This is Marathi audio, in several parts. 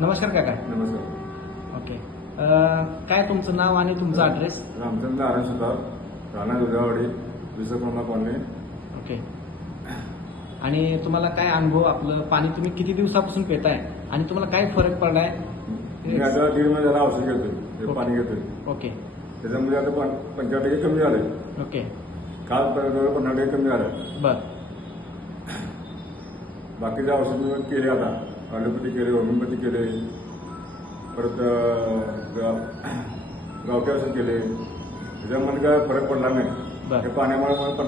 नमस्कार काका. नमस्कार. ओके. काय तुमचं नाव आणि तुमचा ॲड्रेस? रामचंद्र नारायण सुतार, राणा दुधावाडी, विश्वकर्मा कॉलनी. ओके. आणि तुम्हाला काय अनुभव, आपलं पाणी तुम्ही किती दिवसापासून पेताय आणि तुम्हाला काय फरक पडलाय? मी आता 1.5 महिने झाला औषध घेतोय, पाणी घेतोय. ओके. त्याच्यामुळे आता 50% कमी झालंय. ओके. काल 50% कमी झालं. बर. बाकीचे औषध मी केले, आता ॲलोपॅथी केले, होमिओपॅथी केले, परत गावठी औषध केले. त्याच्यामध्ये काय फरक पडला नाही. बरं. ते पाण्यामुळे आता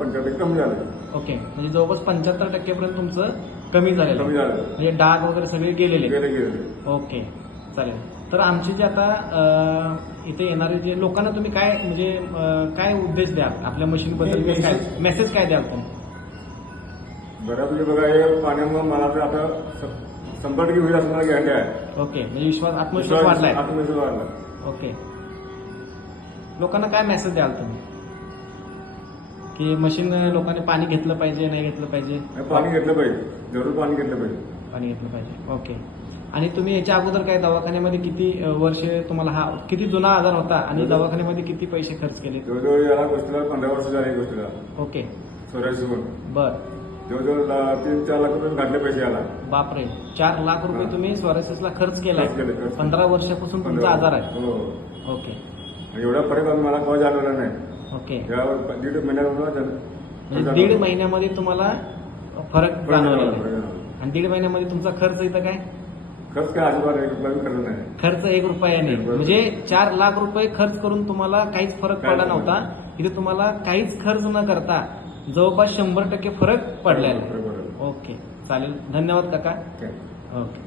50% कमी झालं. ओके. म्हणजे जवळपास 75% पर्यंत तुमचं कमी झालेलं कमी आहे. झालं. म्हणजे डाग वगैरे सगळे गेलेले. गेले. ओके, चालेल. तर आमचे जे आता इथे येणारे जे लोकांना तुम्ही काय म्हणजे काय उद्देश द्याल आपल्या मशीन बद्दल, काय मेसेज काय द्याल तुम्ही? बऱ्यापैकी बघा, हे पाण्यामुळे मला तर आता 100% होईल असं मला गॅरंटी आहे. ओके. म्हणजे आत्मविश्वास वाढलाय. आत्मविश्वास वाढला. ओके. लोकांना काय मेसेज द्याल तुम्ही की मशीन लोकांनी पाणी घेतलं पाहिजे, नाही घेतलं पाहिजे? पाणी घेतलं पाहिजे, जरूर पाणी घेतलं पाहिजे. पाणी घेतलं पाहिजे. ओके. आणि तुम्ही याच्या अगोदर काय दवाखान्यामध्ये किती वर्षे तुम्हाला हा किती जुना आजार होता आणि दवाखान्यामध्ये किती पैसे खर्च केले? जवळजवळ याला गोष्टीला 15 वर्ष झाली गोष्टीला. ओके. सोऱ्याशी म्हणून बर. जवळजवळ 3-4 लाख रुपये घातले पैसे याला. बापरे, 4 लाख रुपये तुम्ही स्वरासेसला खर्च केलाय. खर्च केले. 15 वर्षापासून तुमचा आजार आहे. हो. ओके. आणि एवढा फरक मला कवा जाणवला नाही. ओके. त्यावर 1.5 महिन्यात म्हणजे 1.5 महिन्यामध्ये तुम्हाला फरक जाणवलेला आहे. आणि 1.5 महिन्यामध्ये तुमचा खर्च इथं काय? खर्च काय अजिबात 1 रुपया खर्च नाही. खर्च 1 रुपयाने, म्हणजे 4 लाख रुपये खर्च करून तुम्हाला काहीच फरक पडला नव्हता. इथे तुम्हाला काहीच खर्च न करता जवळपास 100% फरक पडलाय. ओके, चालेल. धन्यवाद काका. ओके.